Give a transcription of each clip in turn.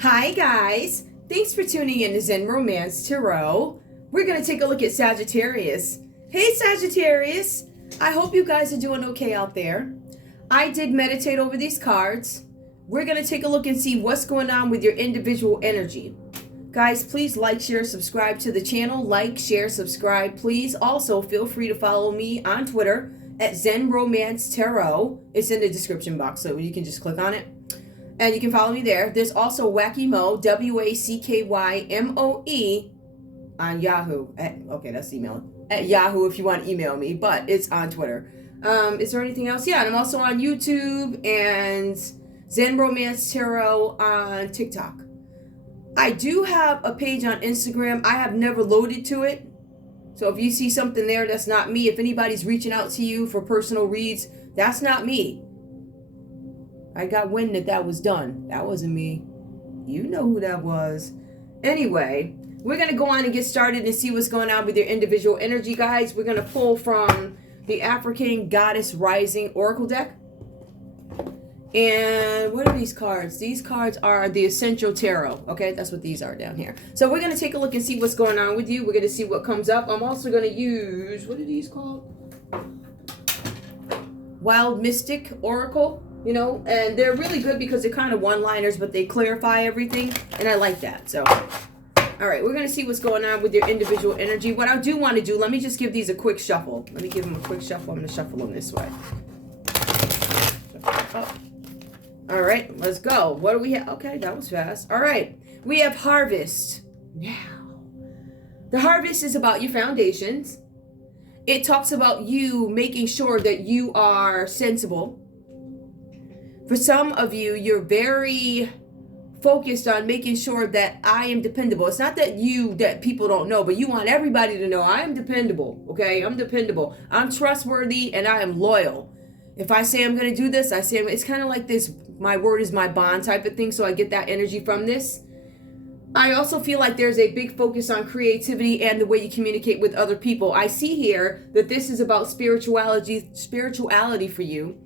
Hi guys, thanks for tuning in to Zen Romance Tarot. We're going to take a look at Sagittarius. Hey Sagittarius, I hope you guys are doing okay out there. I did meditate over these cards. We're going to take a look and see what's going on with your individual energy. Guys, please like, share, subscribe to the channel. Like, share, subscribe, please. Also, feel free to follow me on Twitter at Zen Romance Tarot. It's in the description box, so you can just click on it. And you can follow me there. There's also wackymoe, WACKYMOE, on Yahoo. Okay, that's email. At Yahoo if you want to email me, but it's on Twitter. Is there anything else? Yeah, and I'm also on YouTube and Zen Romance Tarot on TikTok. I do have a page on Instagram. I have never loaded to it. So if you see something there, that's not me. If anybody's reaching out to you for personal reads, that's not me. I got wind that was done. That wasn't me. You know who that was. Anyway, we're going to go on and get started and see what's going on with your individual energy, guys. We're going to pull from the African Goddess Rising Oracle deck. And what are these cards? These cards are the Essential Tarot. Okay, that's what these are down here. So we're going to take a look and see what's going on with you. We're going to see what comes up. I'm also going to use, what are these called? Wild Mystic Oracle. You know, and they're really good because they're kind of one-liners, but they clarify everything, and I like that. So, all right, we're going to see what's going on with your individual energy. What I do want to do, let me just give these a quick shuffle. Let me give them a quick shuffle. I'm going to shuffle them this way. All right, let's go. What do we have? Okay, that was fast. All right, we have Harvest. Now, the Harvest is about your foundations. It talks about you making sure that you are sensible. For some of you, you're very focused on making sure that I am dependable. It's not that people don't know, but you want everybody to know I am dependable, okay? I'm dependable. I'm trustworthy, and I am loyal. If I say I'm going to do this, I say it's kind of like this, my word is my bond type of thing, so I get that energy from this. I also feel like there's a big focus on creativity and the way you communicate with other people. I see here that this is about spirituality for you.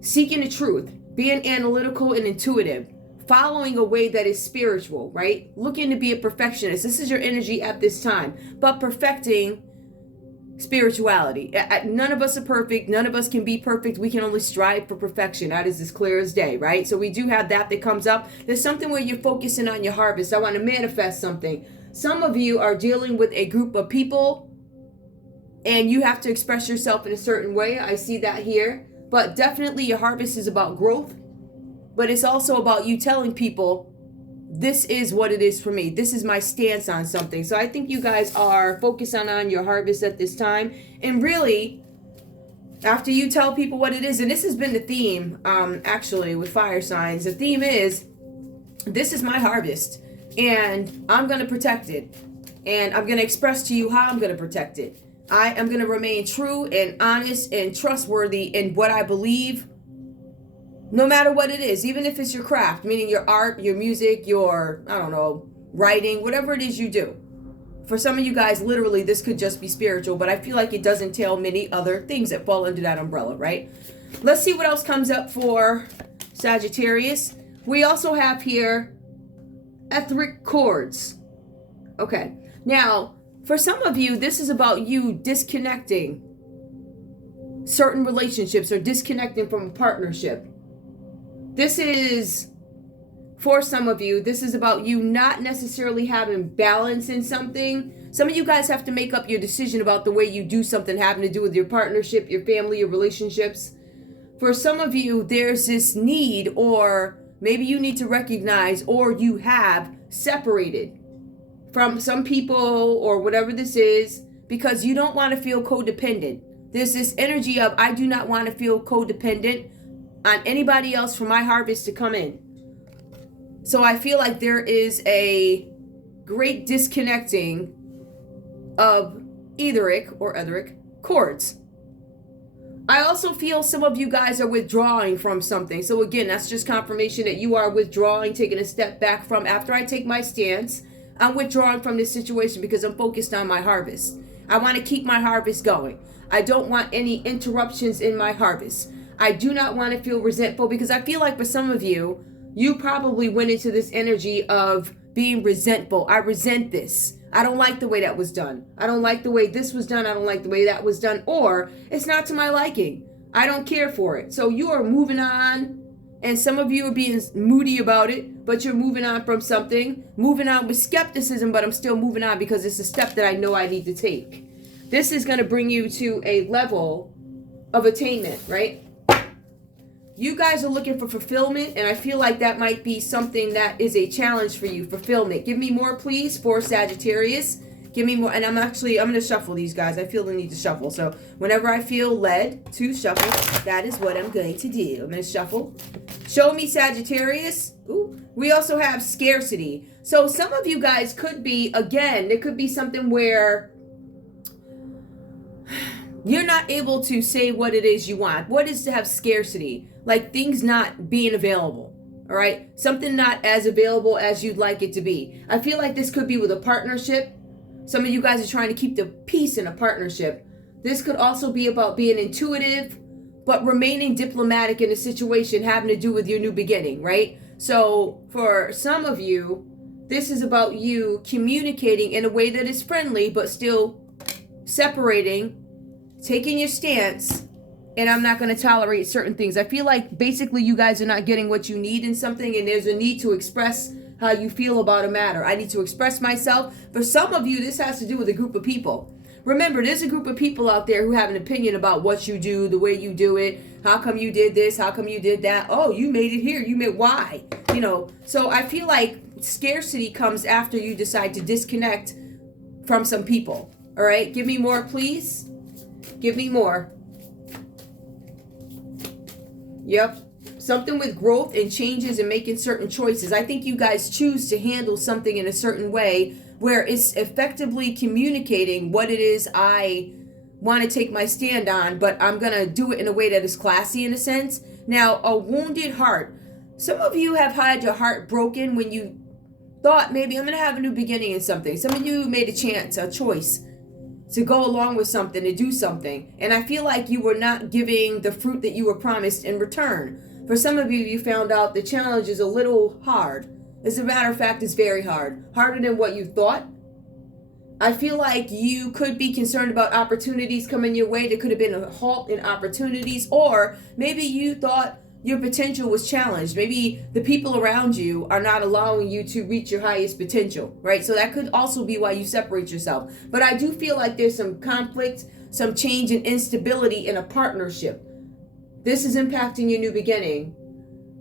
Seeking the truth, being analytical and intuitive, following a way that is spiritual, right? Looking to be a perfectionist. This is your energy at this time, but perfecting spirituality. None of us are perfect. None of us can be perfect. We can only strive for perfection. That is as clear as day, right? So we do have that comes up. There's something where you're focusing on your harvest. I want to manifest something. Some of you are dealing with a group of people and you have to express yourself in a certain way. I see that here. But definitely your harvest is about growth. But it's also about you telling people, this is what it is for me. This is my stance on something. So I think you guys are focused on your harvest at this time. And really, after you tell people what it is, and this has been the theme, actually, with fire signs. The theme is, this is my harvest. And I'm going to protect it. And I'm going to express to you how I'm going to protect it. I am going to remain true and honest and trustworthy in what I believe, no matter what it is, even if it's your craft, meaning your art, your music, your, I don't know, writing, whatever it is you do. For some of you guys, literally, this could just be spiritual, but I feel like it does entail many other things that fall under that umbrella, right? Let's see what else comes up for Sagittarius. We also have here etheric cords. Okay, now, for some of you, this is about you disconnecting certain relationships or disconnecting from a partnership. This is, for some of you, this is about you not necessarily having balance in something. Some of you guys have to make up your decision about the way you do something having to do with your partnership, your family, your relationships. For some of you, there's this need, or maybe you need to recognize, or you have separated from some people or whatever this is, because you don't want to feel codependent. There's this energy of, I do not want to feel codependent on anybody else for my harvest to come in. So I feel like there is a great disconnecting of etheric cords. I also feel some of you guys are withdrawing from something. So again, that's just confirmation that you are withdrawing, taking a step back from, after I take my stance, I'm withdrawing from this situation because I'm focused on my harvest. I want to keep my harvest going. I don't want any interruptions in my harvest. I do not want to feel resentful, because I feel like for some of you, you probably went into this energy of being resentful. I resent this. I don't like the way that was done. I don't like the way this was done. I don't like the way that was done. Or it's not to my liking. I don't care for it. So you are moving on. And some of you are being moody about it, but you're moving on from something. Moving on with skepticism, but I'm still moving on because it's a step that I know I need to take. This is going to bring you to a level of attainment, right? You guys are looking for fulfillment, and I feel like that might be something that is a challenge for you. Fulfillment. Give me more, please, for Sagittarius. Give me more. And I'm going to shuffle these guys. I feel the need to shuffle. So whenever I feel led to shuffle, that is what I'm going to do. I'm going to shuffle. Show me Sagittarius. Ooh. We also have scarcity. So some of you guys could be, again, there could be something where you're not able to say what it is you want. What is to have scarcity? Like things not being available. All right. Something not as available as you'd like it to be. I feel like this could be with a partnership. Some of you guys are trying to keep the peace in a partnership. This could also be about being intuitive, but remaining diplomatic in a situation having to do with your new beginning, right? So for some of you, this is about you communicating in a way that is friendly, but still separating, taking your stance, and I'm not going to tolerate certain things. I feel like basically you guys are not getting what you need in something, and there's a need to express how you feel about a matter. I need to express myself. For some of you, this has to do with a group of people. Remember, there's a group of people out there who have an opinion about what you do, the way you do it. How come you did this? How come you did that? Oh, you made it here. You made why? You know, so I feel like scarcity comes after you decide to disconnect from some people. All right, give me more, please. Give me more. Yep. Something with growth and changes and making certain choices. I think you guys choose to handle something in a certain way where it's effectively communicating what it is I want to take my stand on, but I'm going to do it in a way that is classy in a sense. Now, a wounded heart. Some of you have had your heart broken when you thought maybe I'm going to have a new beginning in something. Some of you made a choice to go along with something, to do something. And I feel like you were not giving the fruit that you were promised in return. For some of you, you found out the challenge is a little hard. As a matter of fact, it's very hard. Harder than what you thought. I feel like you could be concerned about opportunities coming your way. There could have been a halt in opportunities. Or maybe you thought your potential was challenged. Maybe the people around you are not allowing you to reach your highest potential, right? So that could also be why you separate yourself. But I do feel like there's some conflict, some change and instability in a partnership. This is impacting your new beginning.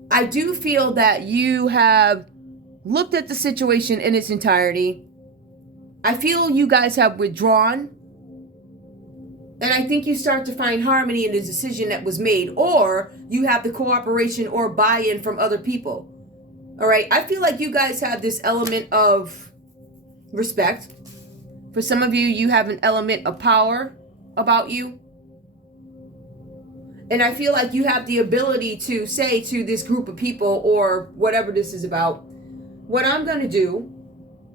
I do feel that you have looked at the situation in its entirety. I feel you guys have withdrawn. And I think you start to find harmony in the decision that was made. Or you have the cooperation or buy-in from other people. All right. I feel like you guys have this element of respect. For some of you, you have an element of power about you. And I feel like you have the ability to say to this group of people or whatever this is about, what I'm going to do,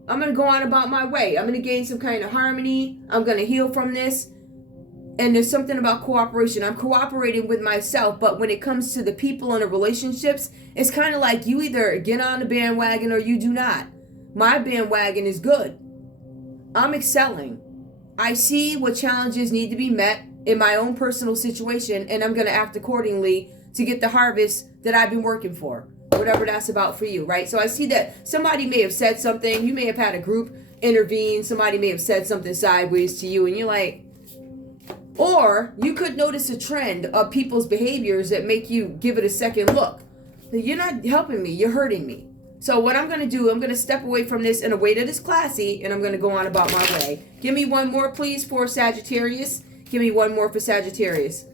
I'm going to go on about my way. I'm going to gain some kind of harmony. I'm going to heal from this. And there's something about cooperation. I'm cooperating with myself, but when it comes to the people and the relationships, it's kind of like you either get on the bandwagon or you do not. My bandwagon is good. I'm excelling. I see what challenges need to be met in my own personal situation, and I'm going to act accordingly to get the harvest that I've been working for, whatever that's about for you, right? So I see that somebody may have said something. You may have had a group intervene. Somebody may have said something sideways to you, and you're like, or you could notice a trend of people's behaviors that make you give it a second look. You're not helping me. You're hurting me. So what I'm going to do, I'm going to step away from this in a way that is classy, and I'm going to go on about my way. Give me one more, please, for Sagittarius. Give me one more for Sagittarius.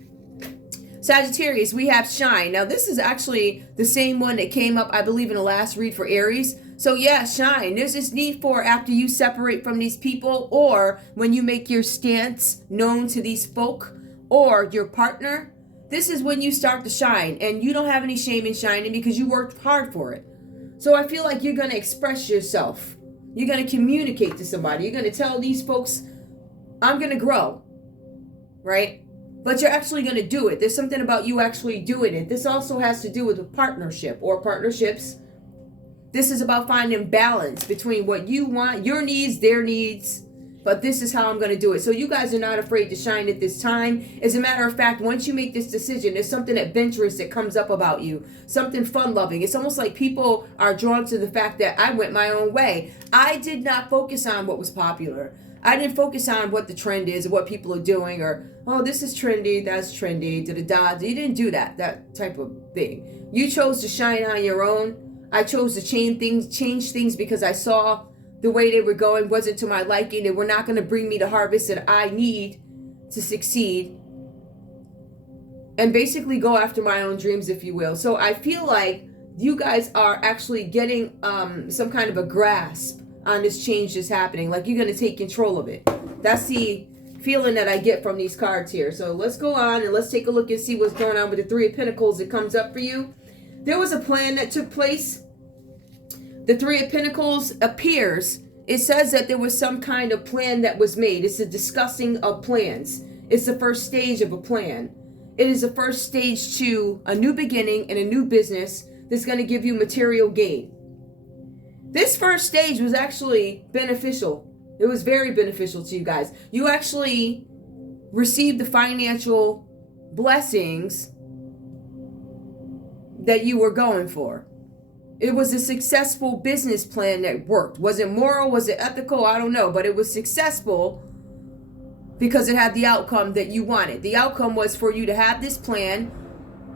Sagittarius, we have shine. Now, this is actually the same one that came up, I believe, in the last read for Aries. So, yeah, shine. There's this need for after you separate from these people or when you make your stance known to these folk or your partner. This is when you start to shine, and you don't have any shame in shining because you worked hard for it. So I feel like you're going to express yourself. You're going to communicate to somebody. You're going to tell these folks, I'm going to grow. Right? but you're actually going to do it. There's something about you actually doing it. This also has to do with a partnership or partnerships. This is about finding balance between what you want, your needs, their needs. But this is how I'm going to do it. So you guys are not afraid to shine at this time. As a matter of fact, once you make this decision, there's something adventurous that comes up about you. Something fun-loving. It's almost like people are drawn to the fact that I went my own way. I did not focus on what was popular. I didn't focus on what the trend is or what people are doing or, oh, this is trendy, that's trendy, da-da-da. You didn't do that type of thing. You chose to shine on your own. I chose to change things because I saw the way they were going wasn't to my liking. They were not going to bring me the harvest that I need to succeed. And basically go after my own dreams, if you will. So I feel like you guys are actually getting some kind of a grasp on this change that's happening. Like you're going to take control of it. That's the feeling that I get from these cards here. So let's go on and let's take a look and see what's going on with the Three of Pentacles that comes up for you. There was a plan that took place. The Three of Pentacles appears. It says that there was some kind of plan that was made. It's a discussing of plans. It's the first stage of a plan. It is the first stage to a new beginning and a new business that's going to give you material gain. This first stage was actually beneficial. It was very beneficial to you guys. You actually received the financial blessings that you were going for. It was a successful business plan that worked. Was it moral? Was it ethical? I don't know. But it was successful because it had the outcome that you wanted. The outcome was for you to have this plan,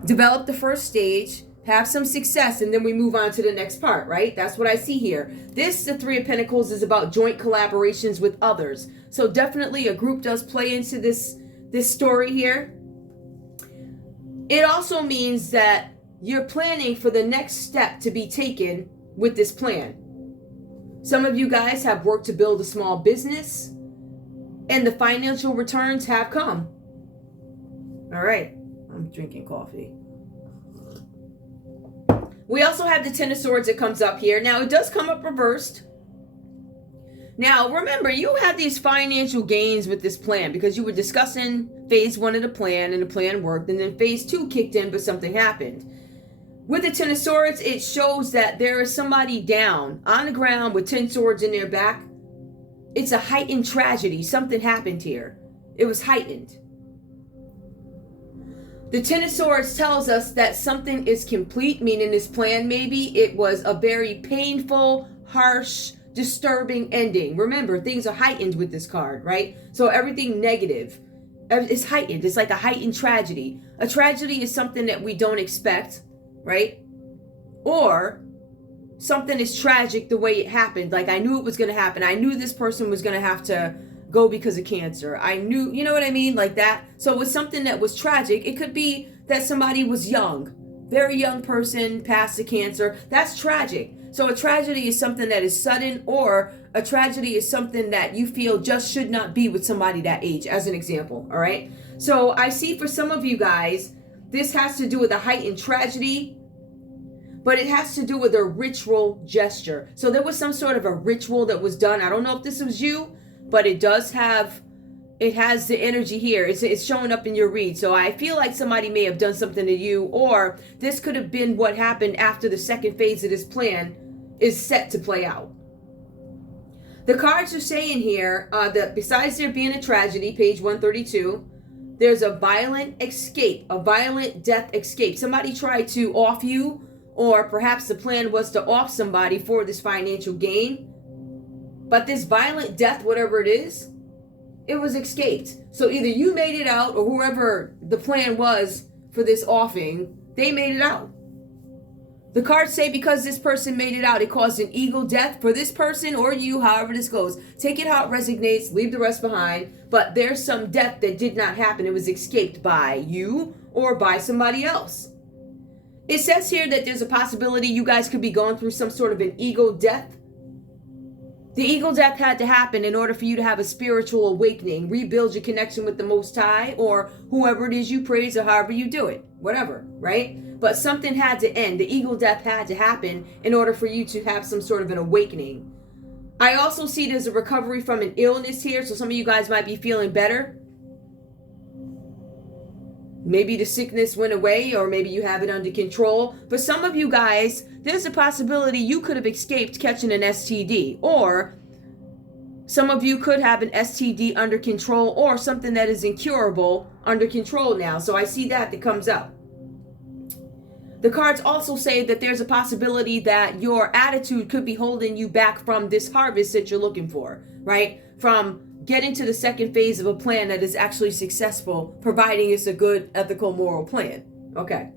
develop the first stage, have some success, and then we move on to the next part, right? That's what I see here. This, the Three of Pentacles, is about joint collaborations with others. So definitely a group does play into this story here. It also means that you're planning for the next step to be taken with this plan. Some of you guys have worked to build a small business, and the financial returns have come. All right, I'm drinking coffee. We also have the Ten of Swords that comes up here. Now, it does come up reversed. Now, remember, you had these financial gains with this plan because you were discussing phase 1 of the plan, and the plan worked, and then phase 2 kicked in, but something happened. With the Ten of Swords, it shows that there is somebody down on the ground with 10 swords in their back. It's a heightened tragedy. Something happened here. It was heightened. The Ten of Swords tells us that something is complete, meaning this plan, maybe it was a very painful, harsh, disturbing ending. Remember, things are heightened with this card, right? So everything negative is heightened. It's like a heightened tragedy. A tragedy is something that we don't expect, right? Or something is tragic the way it happened. Like, I knew it was going to happen. I knew this person was going to have to go because of cancer. I knew, you know what I mean? Like that. So it was something that was tragic. It could be that somebody was young, very young person, passed the cancer. That's tragic. So a tragedy is something that is sudden, or a tragedy is something that you feel just should not be with somebody that age, as an example. All right. So I see for some of you guys, this has to do with a heightened tragedy, but it has to do with a ritual gesture. So there was some sort of a ritual that was done. I don't know if this was you, but it has the energy here. It's showing up in your read. So I feel like somebody may have done something to you, or this could have been what happened after the second phase of this plan is set to play out. The cards are saying here that besides there being a tragedy, page 132, there's a violent escape, a violent death escape. Somebody tried to off you, or perhaps the plan was to off somebody for this financial gain. But this violent death, whatever it is, it was escaped. So either you made it out, or whoever the plan was for this offing, they made it out. The cards say because this person made it out, it caused an ego death for this person or you, however this goes. Take it how it resonates, leave the rest behind. But there's some death that did not happen. It was escaped by you or by somebody else. It says here that there's a possibility you guys could be going through some sort of an ego death. The ego death had to happen in order for you to have a spiritual awakening, rebuild your connection with the Most High, or whoever it is you praise, or however you do it, whatever, right? But something had to end. The ego death had to happen in order for you to have some sort of an awakening. I also see there's a recovery from an illness here, so some of you guys might be feeling better. Maybe the sickness went away, or maybe you have it under control. For some of you guys, there's a possibility you could have escaped catching an STD, or some of you could have an STD under control, or something that is incurable under control now. So I see that comes up. The cards also say that there's a possibility that your attitude could be holding you back from this harvest that you're looking for, right? From getting to the second phase of a plan that is actually successful, providing it's a good, ethical, moral plan. Okay.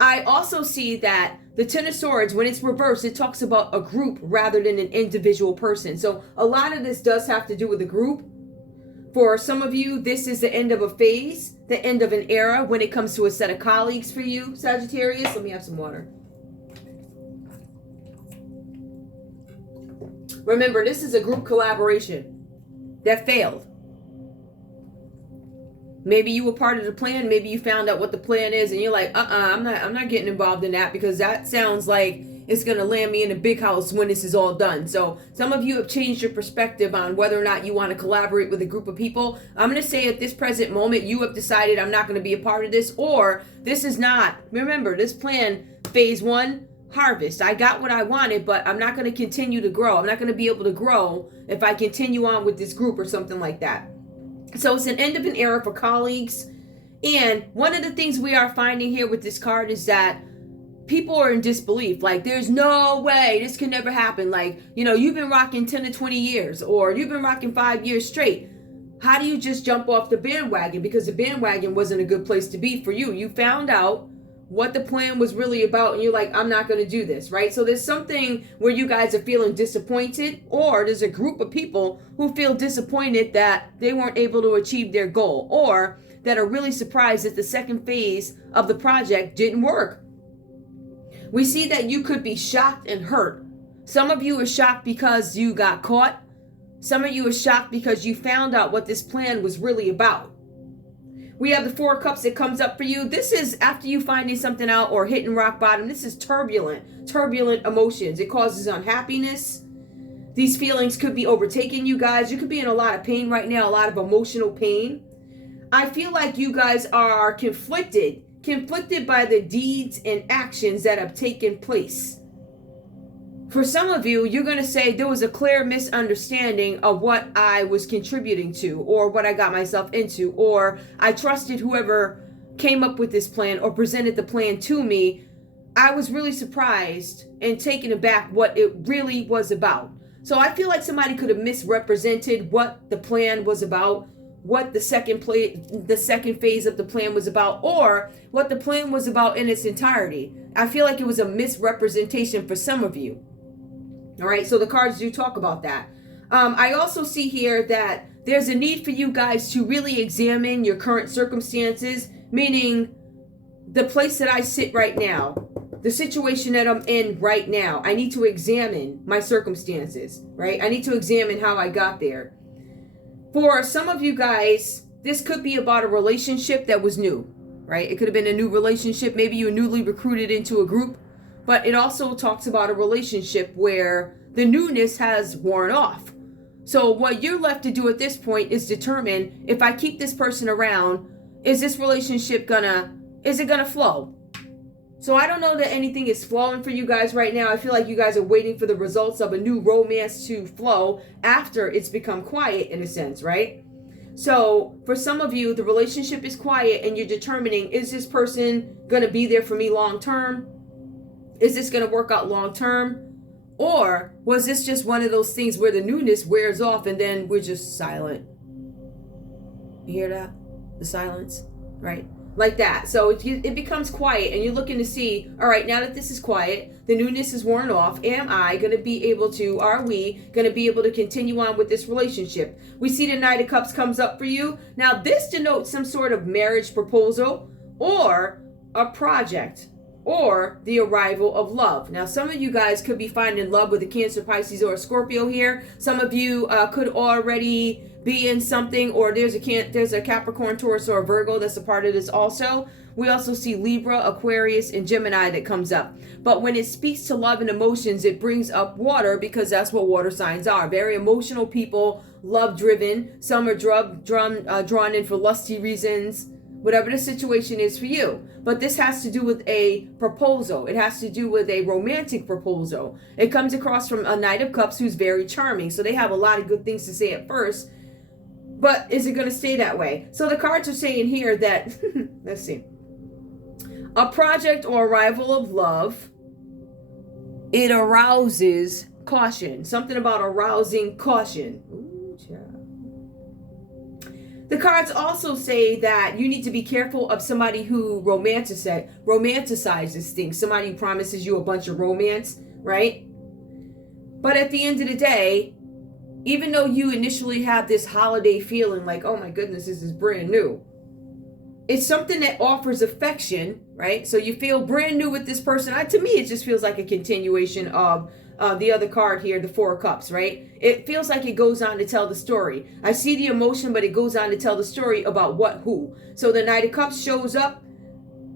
I also see that the Ten of Swords, when it's reversed, it talks about a group rather than an individual person. So a lot of this does have to do with a group. For some of you, this is the end of a phase, the end of an era when it comes to a set of colleagues for you, Sagittarius. Let me have some water. Remember, this is a group collaboration that failed. Maybe you were part of the plan. Maybe you found out what the plan is and you're like, I'm not getting involved in that, because that sounds like it's going to land me in a big house when this is all done. So some of you have changed your perspective on whether or not you want to collaborate with a group of people. I'm going to say at this present moment, you have decided I'm not going to be a part of this, or this is not. Remember, this plan, phase 1, harvest. I got what I wanted, but I'm not going to continue to grow. I'm not going to be able to grow if I continue on with this group or something like that. So it's an end of an era for colleagues. And one of the things we are finding here with this card is that people are in disbelief. Like, there's no way this can never happen. Like, you've been rocking 10 to 20 years, or you've been rocking 5 years straight. How do you just jump off the bandwagon? Because the bandwagon wasn't a good place to be for you. You found out what the plan was really about, and you're like, I'm not going to do this, right? So there's something where you guys are feeling disappointed, or there's a group of people who feel disappointed that they weren't able to achieve their goal, or that are really surprised that the second phase of the project didn't work. We see that you could be shocked and hurt. Some of you are shocked because you got caught. Some of you are shocked because you found out what this plan was really about. We have the Four of Cups that comes up for you. This is after you finding something out or hitting rock bottom. This is turbulent emotions. It causes unhappiness. These feelings could be overtaking you guys. You could be in a lot of pain right now, a lot of emotional pain. I feel like you guys are conflicted by the deeds and actions that have taken place. For some of you, you're going to say there was a clear misunderstanding of what I was contributing to, or what I got myself into, or I trusted whoever came up with this plan or presented the plan to me. I was really surprised and taken aback what it really was about. So I feel like somebody could have misrepresented what the plan was about, what the second phase of the plan was about, or what the plan was about in its entirety. I feel like it was a misrepresentation for some of you. All right, so the cards do talk about that. I also see here that there's a need for you guys to really examine your current circumstances, meaning the place that I sit right now, the situation that I'm in right now. I need to examine my circumstances, right? I need to examine how I got there. For some of you guys, this could be about a relationship that was new, right? It could have been a new relationship. Maybe you were newly recruited into a group. But it also talks about a relationship where the newness has worn off. So what you're left to do at this point is determine, if I keep this person around, is this relationship gonna flow? So I don't know that anything is flowing for you guys right now. I feel like you guys are waiting for the results of a new romance to flow after it's become quiet, in a sense, right? So for some of you, the relationship is quiet and you're determining, is this person gonna be there for me long term? Is this going to work out long term? Or was this just one of those things where the newness wears off and then we're just silent? You hear that? The silence, right? Like that. So it becomes quiet and you're looking to see, all right, now that this is quiet, the newness is worn off. Are we going to be able to continue on with this relationship? We see the Knight of Cups comes up for you. Now this denotes some sort of marriage proposal or a project, or the arrival of love. Now, some of you guys could be finding love with a Cancer, Pisces, or a Scorpio here. Some of you could already be in something, or there's a Capricorn, Taurus, or a Virgo that's a part of this also. We also see Libra, Aquarius, and Gemini that comes up. But when it speaks to love and emotions, it brings up water, because that's what water signs are. Very emotional people, love-driven. Some are drawn in for lusty reasons. whatever the situation is for you. But this has to do with a proposal. It has to do with a romantic proposal. It comes across from a Knight of Cups who's very charming. So they have a lot of good things to say at first. But is it going to stay that way? So the cards are saying here that, let's see, a project or arrival of love, it arouses caution. Something about arousing caution. Ooh, child. The cards also say that you need to be careful of somebody who romanticizes things. Somebody who promises you a bunch of romance, right? But at the end of the day, even though you initially have this holiday feeling like, oh my goodness, this is brand new, it's something that offers affection, right? So you feel brand new with this person. To me, it just feels like a continuation of the other card here, the Four of Cups, right? It feels like it goes on to tell the story. I see the emotion, but it goes on to tell the story about what, who. So the Knight of Cups shows up,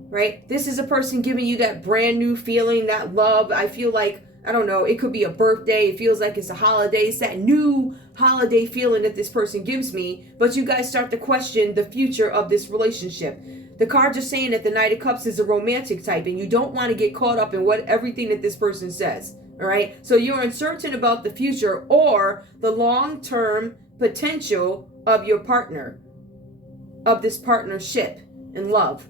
right? This is a person giving you that brand new feeling, that love. I feel like, I don't know, it could be a birthday. It feels like it's a holiday. It's that new holiday feeling that this person gives me. But you guys start to question the future of this relationship. The cards are saying that the Knight of Cups is a romantic type, and you don't want to get caught up in everything that this person says. All right. So you're uncertain about the future or the long-term potential of your partner, of this partnership in love.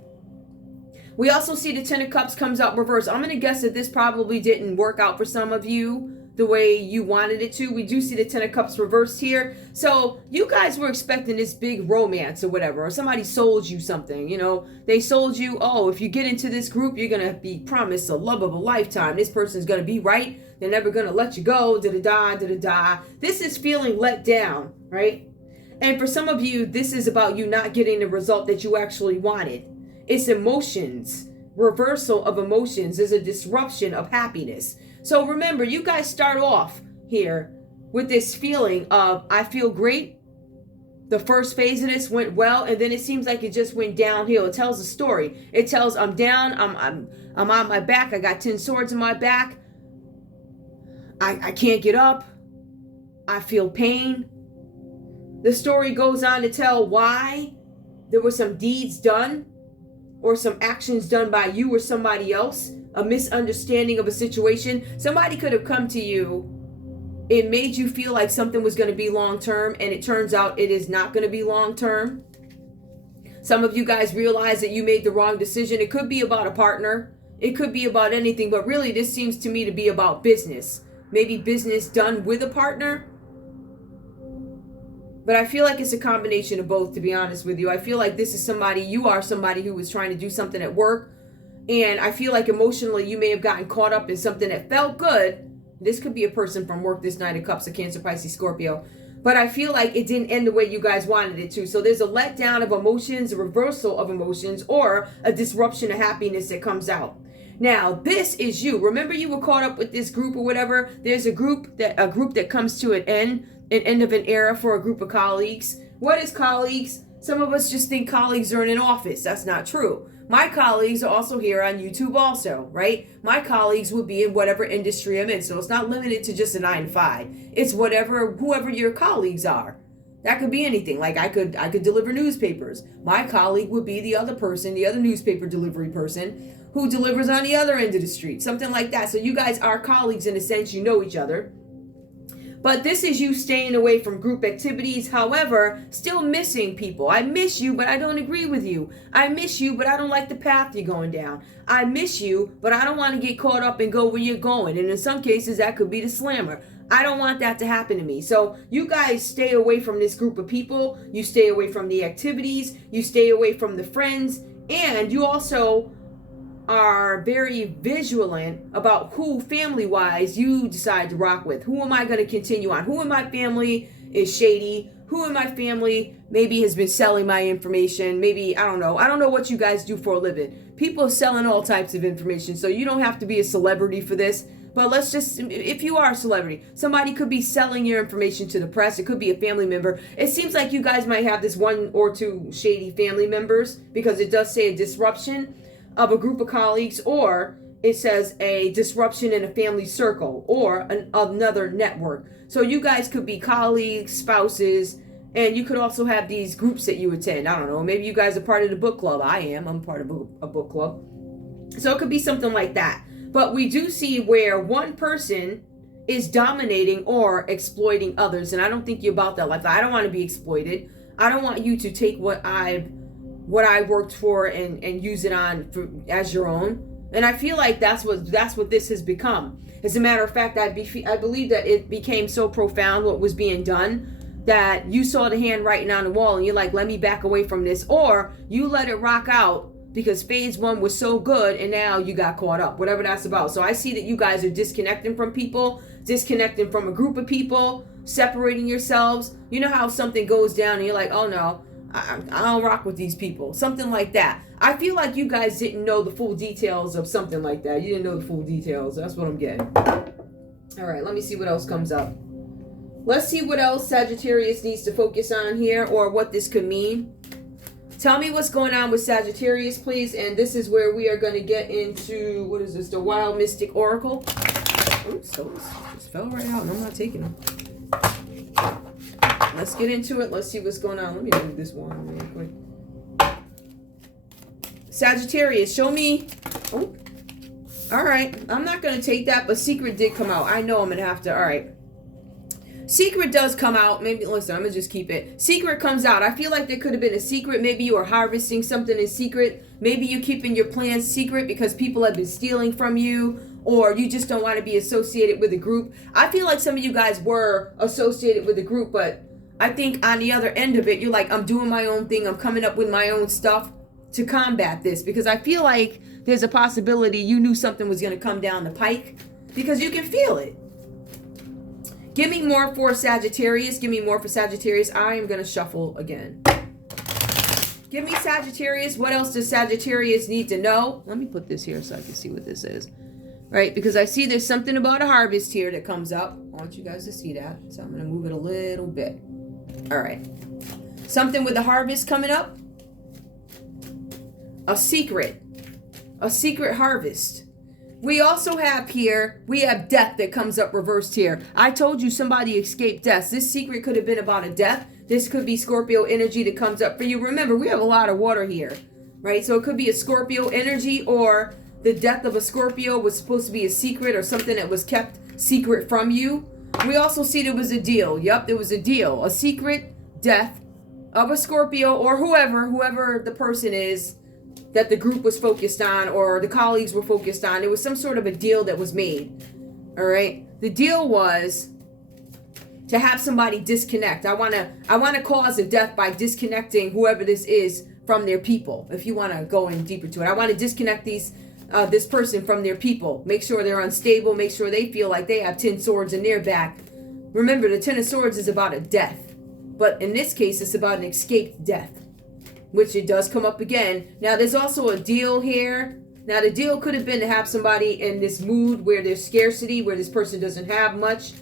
We also see the Ten of Cups comes out reverse. I'm going to guess that this probably didn't work out for some of you the way you wanted it to. We do see the Ten of Cups reversed here. So you guys were expecting this big romance or whatever, or somebody sold you something. You know, they sold you, oh, if you get into this group, you're going to be promised the love of a lifetime. This person's going to be right. They're never going to let you go. Da-da-da, da-da-da. This is feeling let down, right? And for some of you, this is about you not getting the result that you actually wanted. It's emotions, reversal of emotions. There's a disruption of happiness. So remember, you guys start off here with this feeling of, I feel great. The first phase of this went well, and then it seems like it just went downhill. It tells a story. It tells I'm down, I'm on my back, I got 10 swords in my back. I can't get up. I feel pain. The story goes on to tell why there were some deeds done, or some actions done by you or somebody else, a misunderstanding of a situation. Somebody could have come to you. It made you feel like something was going to be long-term, and it turns out it is not going to be long-term. Some of you guys realize that you made the wrong decision. It could be about a partner. It could be about anything, but really this seems to me to be about business. Maybe business done with a partner. But I feel like it's a combination of both, to be honest with you. I feel like this is somebody, you are somebody who was trying to do something at work. And I feel like emotionally you may have gotten caught up in something that felt good. This could be a person from work, this Knight of Cups, a Cancer, Pisces, Scorpio. But I feel like it didn't end the way you guys wanted it to. So there's a letdown of emotions, a reversal of emotions, or a disruption of happiness that comes out. Now, this is you. Remember you were caught up with this group or whatever. There's a group that comes to an end of an era for a group of colleagues. What is colleagues? Some of us just think colleagues are in an office. That's not true. My colleagues are also here on YouTube also, right? My colleagues would be in whatever industry I'm in. So it's not limited to just a 9 to 5. It's whoever your colleagues are. That could be anything. Like I could deliver newspapers. My colleague would be the other person, the other newspaper delivery person who delivers on the other end of the street. Something like that. So you guys are colleagues in a sense. You know each other. But this is you staying away from group activities. However, still missing people. I miss you, but I don't agree with you. I miss you, but I don't like the path you're going down. I miss you, but I don't want to get caught up and go where you're going. And in some cases, that could be the slammer. I don't want that to happen to me. So you guys stay away from this group of people. You stay away from the activities. You stay away from the friends. And you also are very vigilant about who family-wise you decide to rock with. Who am I going to continue on? Who in my family is shady? Who in my family maybe has been selling my information? Maybe, I don't know. I don't know what you guys do for a living. People are selling all types of information, so you don't have to be a celebrity for this. But let's just, if you are a celebrity, somebody could be selling your information to the press. It could be a family member. It seems like you guys might have this 1 or 2 shady family members, because it does say a disruption of a group of colleagues, or it says a disruption in a family circle or another network. So you guys could be colleagues, spouses, And you could also have these groups that you attend. I don't know. Maybe you guys are part of the book club. I am. I'm part of a book club. So it could be something like that. But we do see where one person is dominating or exploiting others. And I don't think you're about that life. I don't want to be exploited. I don't want you to take what I worked for and use it on as your own. And I feel like that's what this has become. As a matter of fact, I believe that it became so profound what was being done that you saw the handwriting on the wall and you're like, let me back away from this. Or you let it rock out because phase one was so good and now you got caught up, whatever that's about. So I see that you guys are disconnecting from people, disconnecting from a group of people, separating yourselves. You know how something goes down and you're like, oh no, I don't rock with these people. Something like that. I feel like you guys didn't know the full details of something like that. You didn't know the full details. That's what I'm getting. All right, let me see what else comes up. Let's see what else Sagittarius needs to focus on here, or what this could mean. Tell me what's going on with Sagittarius, please. And this is where we are going to get into, what is this, the Wild Mystic Oracle. Oops, those just fell right out and I'm not taking them. Let's get into it. Let's see what's going on. Let me move this one real quick. Sagittarius, show me. Oh, all right. I'm not going to take that, but Secret did come out. I know I'm going to have to. All right. Secret does come out. Maybe, listen, I'm going to just keep it. Secret comes out. I feel like there could have been a secret. Maybe you were harvesting something in secret. Maybe you're keeping your plans secret because people have been stealing from you, or you just don't want to be associated with a group. I feel like some of you guys were associated with a group, but I think on the other end of it, you're like, I'm doing my own thing. I'm coming up with my own stuff to combat this, because I feel like there's a possibility you knew something was going to come down the pike because you can feel it. Give me more for Sagittarius. Give me more for Sagittarius. I am going to shuffle again. Give me Sagittarius. What else does Sagittarius need to know? Let me put this here so I can see what this is. Right? Because I see there's something about a harvest here that comes up. I want you guys to see that. So I'm going to move it a little bit. All right. Something with the harvest coming up. A secret. A secret harvest. We also have here, we have death that comes up reversed here. I told you somebody escaped death. This secret could have been about a death. This could be Scorpio energy that comes up for you. Remember, we have a lot of water here, right? So it could be a Scorpio energy, or the death of a Scorpio was supposed to be a secret or something that was kept secret from you. We also see there was a deal. Yep, there was a deal. A secret death of a Scorpio or whoever the person is that the group was focused on or the colleagues were focused on. There was some sort of a deal that was made. All right. The deal was to have somebody disconnect. I want to cause a death by disconnecting whoever this is from their people. If you want to go in deeper to it, I want to disconnect this person from their people. Make sure they're unstable. Make sure they feel like they have 10 swords in their back. Remember, the 10 of swords is about a death. But in this case, it's about an escaped death, which it does come up again. Now, there's also a deal here. Now, the deal could have been to have somebody in this mood where there's scarcity, where this person doesn't have much.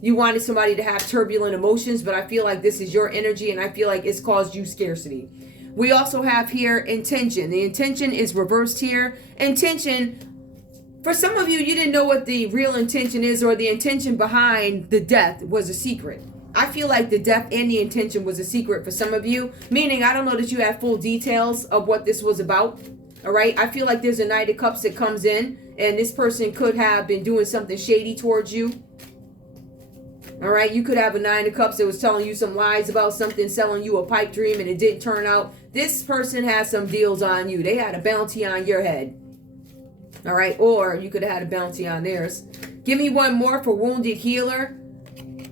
You wanted somebody to have turbulent emotions, but I feel like this is your energy, and I feel like it's caused you scarcity. We also have here intention. The intention is reversed here. Intention, for some of you, you didn't know what the real intention is, or the intention behind the death was a secret. I feel like the death and the intention was a secret for some of you, meaning I don't know that you have full details of what this was about. All right. I feel like there's a Knight of Cups that comes in, and this person could have been doing something shady towards you. All right. You could have a Nine of Cups that was telling you some lies about something, selling you a pipe dream, and it didn't turn out. This person has some deals on you. They had a bounty on your head. All right. Or you could have had a bounty on theirs. Give me one more for Wounded Healer.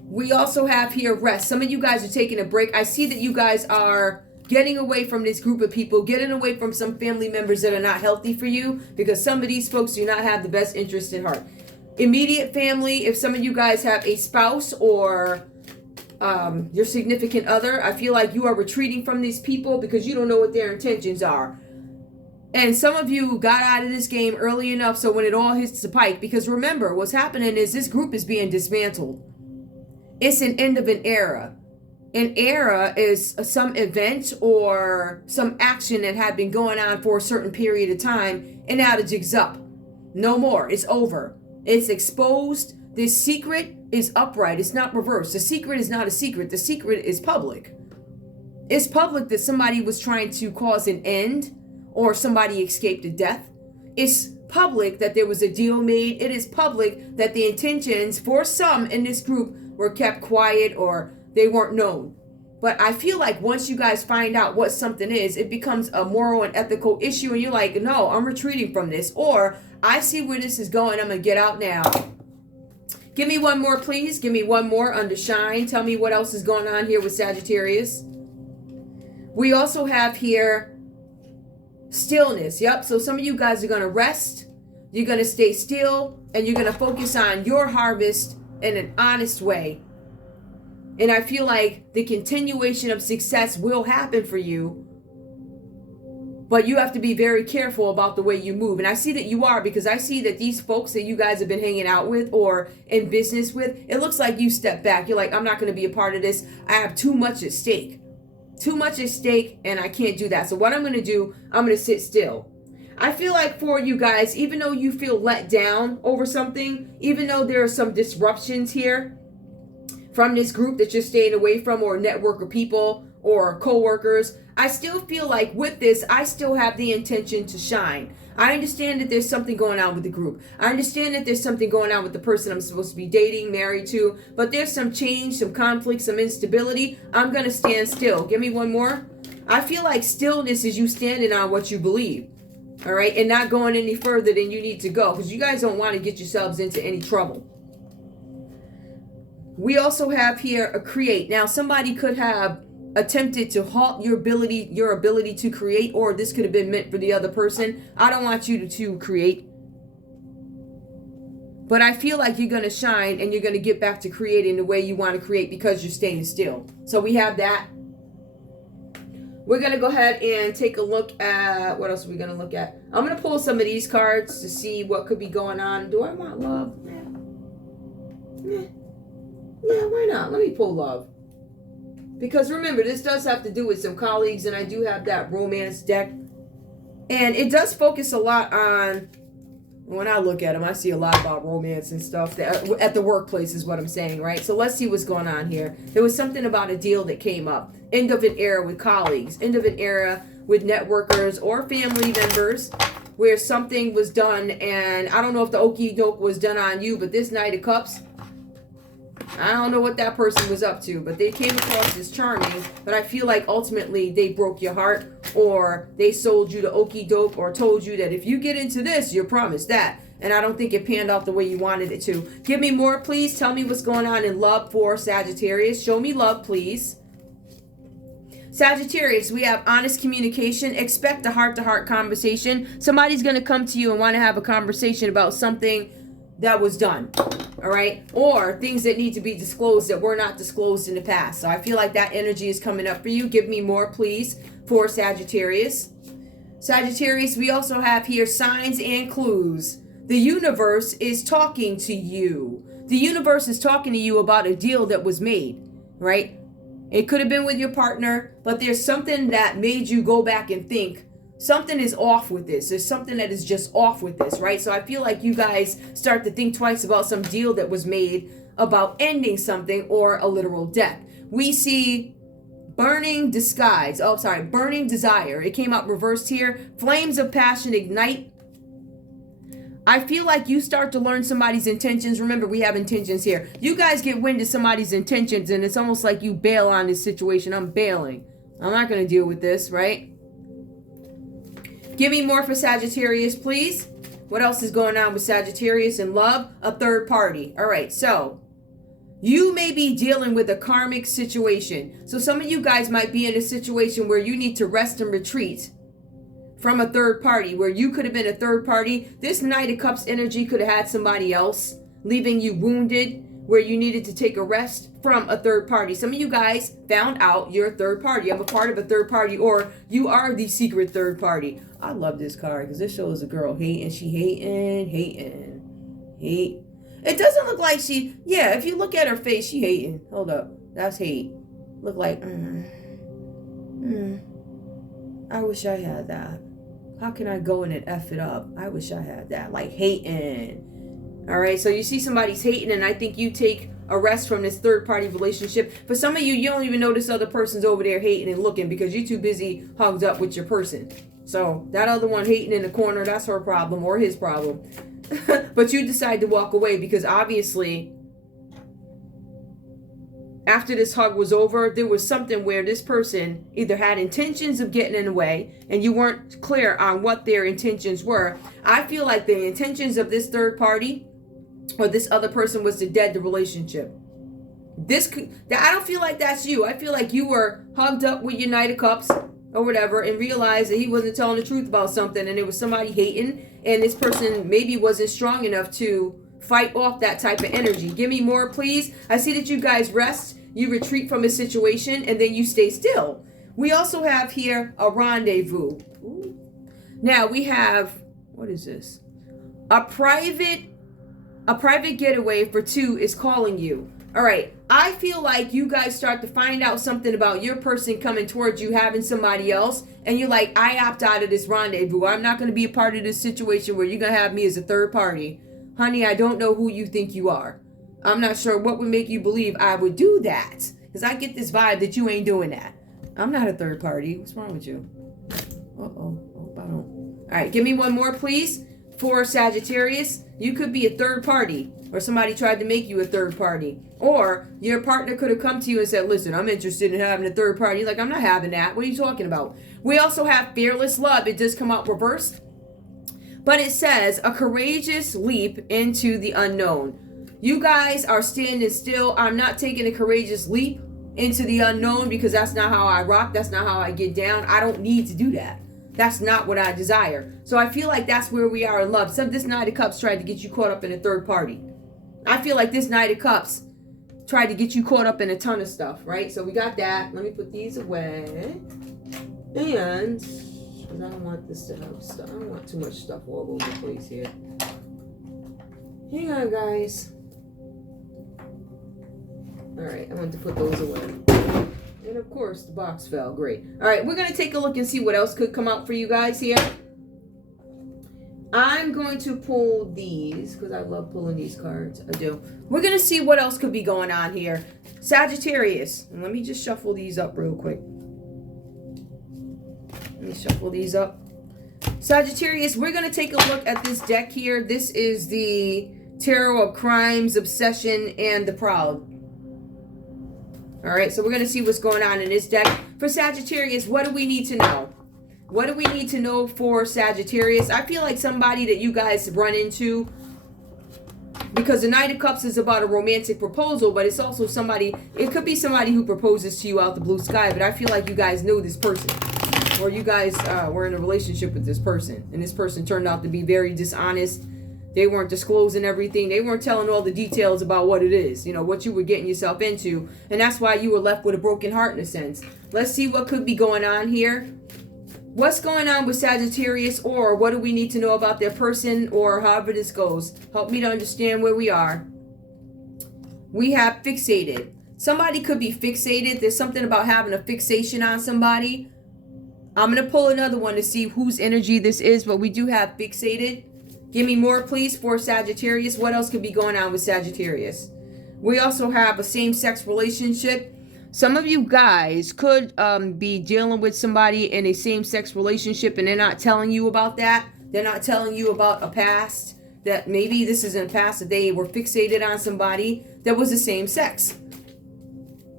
We also have here rest. Some of you guys are taking a break. I see that you guys are getting away from this group of people, getting away from some family members that are not healthy for you, because some of these folks do not have the best interest at heart. Immediate family, if some of you guys have a spouse or your significant other, I feel like you are retreating from these people because you don't know what their intentions are. And some of you got out of this game early enough so when it all hits the pike, because remember, what's happening is this group is being dismantled. It's an end of an era. An era is some event or some action that had been going on for a certain period of time, and now the jig's up. No more. It's over. It's exposed. This secret is upright. It's not reversed. The secret is not a secret. The secret is public. It's public that somebody was trying to cause an end or somebody escaped a death. It's public that there was a deal made. It is public that the intentions for some in this group were kept quiet or they weren't known. But I feel like once you guys find out what something is, it becomes a moral and ethical issue and you're like, no, I'm retreating from this. Or I see where this is going. I'm going to get out now. Give me one more, please. Give me one more under shine. Tell me what else is going on here with Sagittarius. We also have here stillness. Yep. So some of you guys are going to rest. You're going to stay still and you're going to focus on your harvest in an honest way. And I feel like the continuation of success will happen for you. But you have to be very careful about the way you move. And I see that you are, because I see that these folks that you guys have been hanging out with or in business with, it looks like you step back. You're like, I'm not going to be a part of this. I have too much at stake. Too much at stake and I can't do that. So what I'm going to do, I'm going to sit still. I feel like for you guys, even though you feel let down over something, even though there are some disruptions here from this group that you're staying away from, or network of people or co-workers, I still feel like with this, I still have the intention to shine. I understand that there's something going on with the group. I understand that there's something going on with the person I'm supposed to be dating, married to, but there's some change, some conflict, some instability. I'm going to stand still. Give me one more. I feel like stillness is you standing on what you believe. All right. And not going any further than you need to go, because you guys don't want to get yourselves into any trouble. We also have here a create. Now, somebody could have attempted to halt your ability to create, or this could have been meant for the other person. I don't want you to create. But I feel like you're going to shine and you're going to get back to creating the way you want to create because you're staying still. So we have that. We're going to go ahead and take a look at, what else are we going to look at? I'm going to pull some of these cards to see what could be going on. Do I want love? Yeah, why not? Let me pull love. Because remember, this does have to do with some colleagues, and I do have that romance deck. And it does focus a lot on, when I look at them, I see a lot about romance and stuff at the workplace is what I'm saying, right? So let's see what's going on here. There was something about a deal that came up. End of an era with colleagues. End of an era with networkers or family members where something was done. And I don't know if the okie doke was done on you, but this Knight of Cups, I don't know what that person was up to, but they came across as charming, but I feel like ultimately they broke your heart, or they sold you the okie doke, or told you that if you get into this, you're promised that. And I don't think it panned out the way you wanted it to. Give me more, please. Tell me what's going on in love for Sagittarius. Show me love, please. Sagittarius, we have honest communication. Expect a heart-to-heart conversation. Somebody's going to come to you and want to have a conversation about something that was done. All right. Or things that need to be disclosed that were not disclosed in the past. So I feel like that energy is coming up for you. Give me more, please, for Sagittarius. Sagittarius, we also have here signs and clues. The universe is talking to you. The universe is talking to you about a deal that was made, right? It could have been with your partner, but there's something that made you go back and think, something is off with this. There's something that is just off with this, right? So I feel like you guys start to think twice about some deal that was made about ending something or a literal death. We see burning disguise. Oh, sorry, burning desire. It came out reversed here. Flames of passion ignite. I feel like you start to learn somebody's intentions. Remember, we have intentions here. You guys get wind of somebody's intentions and it's almost like you bail on this situation. I'm bailing. I'm not going to deal with this, right? Give me more for Sagittarius, please. What else is going on with Sagittarius in love? A third party. All right, so you may be dealing with a karmic situation. So some of you guys might be in a situation where you need to rest and retreat from a third party, where you could have been a third party. This Knight of Cups energy could have had somebody else, leaving you wounded, where you needed to take a rest from a third party. Some of you guys found out you're a third party. I'm a part of a third party, or you are the secret third party. I love this card because this shows a girl hating. She hating. It doesn't look like she, yeah, if you look at her face, she hating. Hold up. That's hate. Look like, I wish I had that. How can I go in and F it up? I wish I had that. Like hating. All right, so you see somebody's hating, and I think you take a rest from this third party relationship. For some of you, you don't even know this other person's over there hating and looking because you're too busy hugged up with your person. So that other one hating in the corner, that's her problem or his problem. But you decide to walk away because obviously after this hug was over, there was something where this person either had intentions of getting in the way and you weren't clear on what their intentions were. I feel like the intentions of this third party or this other person was to dead the relationship. I don't feel like that's you. I feel like you were hugged up with your Knight of Cups or whatever and realized that he wasn't telling the truth about something and it was somebody hating and this person maybe wasn't strong enough to fight off that type of energy. Give me more, please. I see that you guys rest. You retreat from a situation and then you stay still. We also have here a rendezvous. Ooh. Now we have, what is this? A private getaway for two is calling you. All right. I feel like you guys start to find out something about your person coming towards you, having somebody else. And you're like, I opt out of this rendezvous. I'm not going to be a part of this situation where you're going to have me as a third party. Honey, I don't know who you think you are. I'm not sure what would make you believe I would do that. Because I get this vibe that you ain't doing that. I'm not a third party. What's wrong with you? Uh-oh. Hope I don't. All right, give me one more, please. For Sagittarius, you could be a third party. Or somebody tried to make you a third party. Or your partner could have come to you and said, listen, I'm interested in having a third party. You're like, I'm not having that. What are you talking about? We also have fearless love. It does come out reversed. But it says a courageous leap into the unknown. You guys are standing still. I'm not taking a courageous leap into the unknown because that's not how I rock. That's not how I get down. I don't need to do that. That's not what I desire. So I feel like that's where we are in love. This Knight of Cups tried to get you caught up in a third party. I feel like this Knight of Cups tried to get you caught up in a ton of stuff, right? So we got that. Let me put these away. And I don't want this to have stuff. I don't want too much stuff all over the place here. Hang on, guys. All right, I want to put those away. And of course, the box fell. Great. All right, we're going to take a look and see what else could come out for you guys here. I'm going to pull these because I love pulling these cards. I do. We're going to see what else could be going on here. Sagittarius. And let me just shuffle these up real quick. Let me shuffle these up. Sagittarius, we're going to take a look at this deck here. This is the Tarot of Crimes, Obsession, and the Proud. All right, so we're going to see what's going on in this deck. For Sagittarius, what do we need to know? What do we need to know for Sagittarius? I feel like somebody that you guys run into, because the Knight of Cups is about a romantic proposal, but it's also somebody, it could be somebody who proposes to you out the blue sky, but I feel like you guys know this person. Or you guys were in a relationship with this person, and this person turned out to be very dishonest. They weren't disclosing everything. They weren't telling all the details about what it is, you know, what you were getting yourself into. And that's why you were left with a broken heart in a sense. Let's see what could be going on here. What's going on with Sagittarius, or what do we need to know about their person, or however this goes? Help me to understand where we are. We have fixated. Somebody could be fixated. There's something about having a fixation on somebody. I'm going to pull another one to see whose energy this is, but we do have fixated. Give me more, please, for Sagittarius. What else could be going on with Sagittarius? We also have a same-sex relationship. Some of you guys could be dealing with somebody in a same-sex relationship and they're not telling you about that. They're not telling you about a past, that maybe this is in the past that they were fixated on somebody that was the same sex.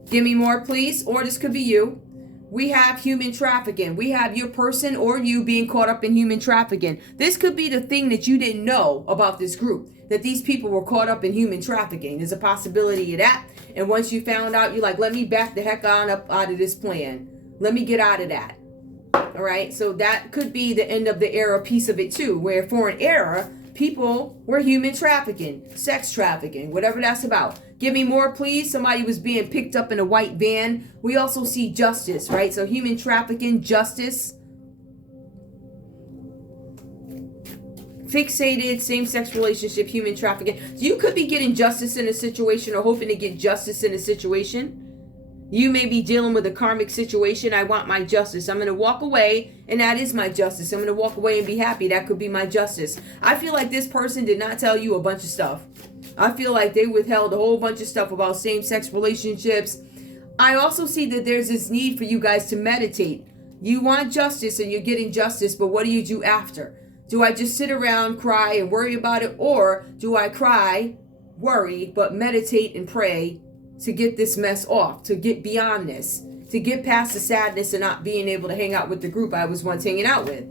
Give me more, please. Or this could be you. We have human trafficking. We have your person or you being caught up in human trafficking. This could be the thing that you didn't know about this group, that these people were caught up in human trafficking. There's a possibility of that. And once you found out, you're like, let me back the heck on up out of this plan. Let me get out of that. All right. So that could be the end of the era piece of it too, where for an era, people were human trafficking, sex trafficking, whatever that's about. Give me more, please. Somebody was being picked up in a white van. We also see justice, right? So human trafficking, justice. Fixated, same-sex relationship, human trafficking. So you could be getting justice in a situation or hoping to get justice in a situation. You may be dealing with a karmic situation. I want my justice. I'm going to walk away, and that is my justice. I'm going to walk away and be happy. That could be my justice. I feel like this person did not tell you a bunch of stuff. I feel like they withheld a whole bunch of stuff about same-sex relationships. I also see that there's this need for you guys to meditate. You want justice and you're getting justice, but what do you do after? Do I just sit around, cry, and worry about it? Or do I cry, worry, but meditate and pray to get this mess off, to get beyond this, to get past the sadness and not being able to hang out with the group I was once hanging out with?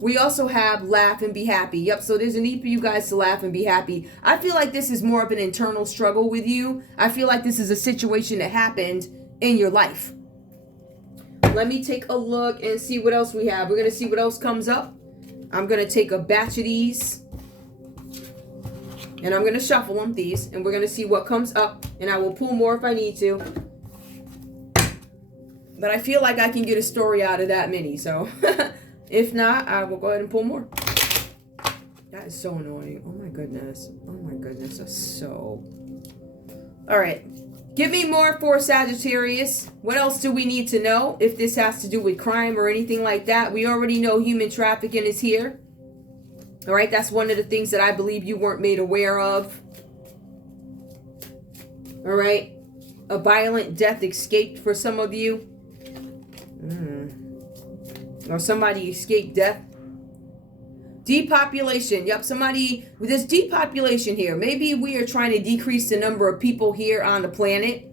We also have laugh and be happy. Yep, so there's a need for you guys to laugh and be happy. I feel like this is more of an internal struggle with you. I feel like this is a situation that happened in your life. Let me take a look and see what else we have. We're going to see what else comes up. I'm going to take a batch of these. And I'm going to shuffle them, these. And we're going to see what comes up. And I will pull more if I need to. But I feel like I can get a story out of that many. So, if not, I will go ahead and pull more. That is so annoying. Oh, my goodness. Oh, my goodness. That's so... All right. Give me more for Sagittarius. What else do we need to know? If this has to do with crime or anything like that. We already know human trafficking is here. All right, that's one of the things that I believe you weren't made aware of. All right. A violent death escaped for some of you. Or somebody escaped death. Depopulation. Yep, somebody, there's depopulation here. Maybe we are trying to decrease the number of people here on the planet.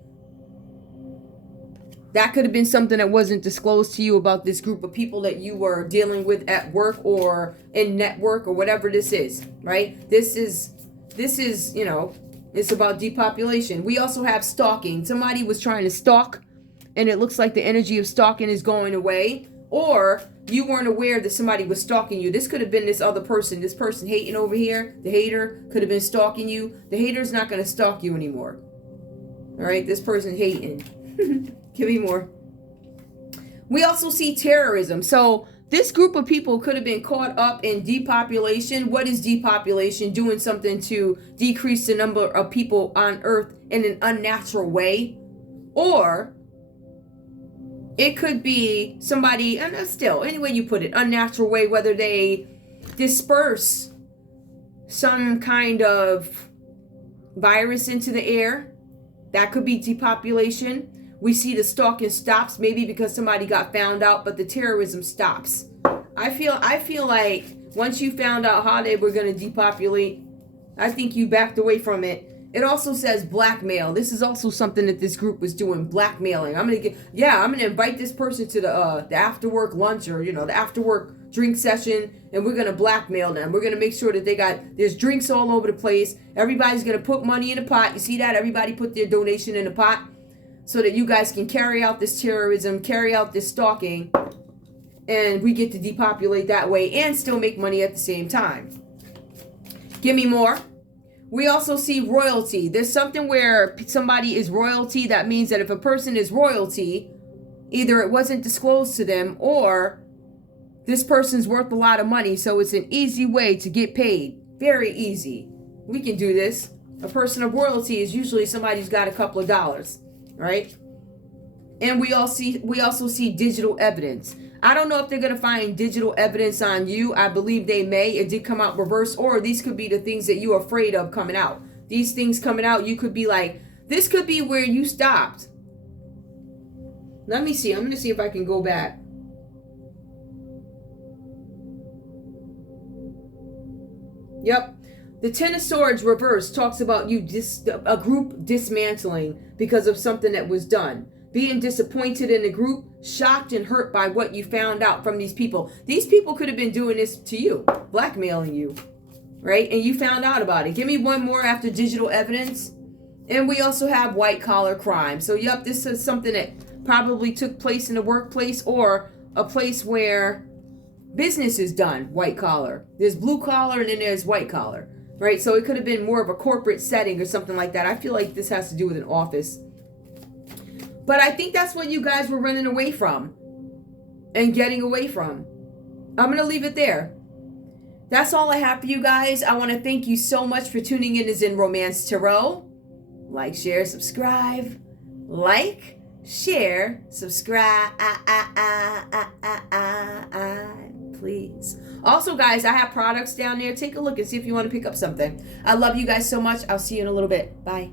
That could have been something that wasn't disclosed to you about this group of people that you were dealing with at work or in network or whatever this is, right? This is, you know, it's about depopulation. We also have stalking. Somebody was trying to stalk and it looks like the energy of stalking is going away. Or you weren't aware that somebody was stalking you. This could have been this other person. This person hating over here. The hater could have been stalking you. The hater's not going to stalk you anymore. All right, this person hating. Give me more. We also see terrorism. So this group of people could have been caught up in depopulation. What is depopulation? Doing something to decrease the number of people on Earth in an unnatural way. Or it could be somebody, and still, any way you put it, unnatural way, whether they disperse some kind of virus into the air. That could be depopulation. We see the stalking stops, maybe because somebody got found out, but the terrorism stops. I feel like once you found out how they were going to depopulate, I think you backed away from it. It also says blackmail. This is also something that this group was doing, blackmailing. I'm gonna invite this person to the after work lunch or the after work drink session, and we're gonna blackmail them. We're gonna make sure that there's drinks all over the place. Everybody's gonna put money in the pot. You see that? Everybody put their donation in the pot so that you guys can carry out this terrorism, carry out this stalking, and we get to depopulate that way and still make money at the same time. Give me more. We also see royalty. There's something where somebody is royalty. That means that if a person is royalty, either it wasn't disclosed to them or this person's worth a lot of money. So it's an easy way to get paid. Very easy. We can do this. A person of royalty is usually somebody who's got a couple of dollars, right? And we also see digital evidence. I don't know if they're going to find digital evidence on you. I believe they may. It did come out reverse, or these could be the things that you're afraid of coming out. These things coming out, you could be like, this could be where you stopped. Let me see. I'm going to see if I can go back. Yep. The Ten of Swords reverse talks about a group dismantling because of something that was done. Being disappointed in the group, shocked and hurt by what you found out from these people. These people could have been doing this to you, blackmailing you, right? And you found out about it. Give me one more after digital evidence. And we also have white collar crime. So, yep, this is something that probably took place in the workplace or a place where business is done, white collar. There's blue collar and then there's white collar, right? So it could have been more of a corporate setting or something like that. I feel like this has to do with an office. But I think that's what you guys were running away from and getting away from. I'm going to leave it there. That's all I have for you guys. I want to thank you so much for tuning in to Zen Romance Tarot. Like, share, subscribe. Like, share, subscribe. Please. Also, guys, I have products down there. Take a look and see if you want to pick up something. I love you guys so much. I'll see you in a little bit. Bye.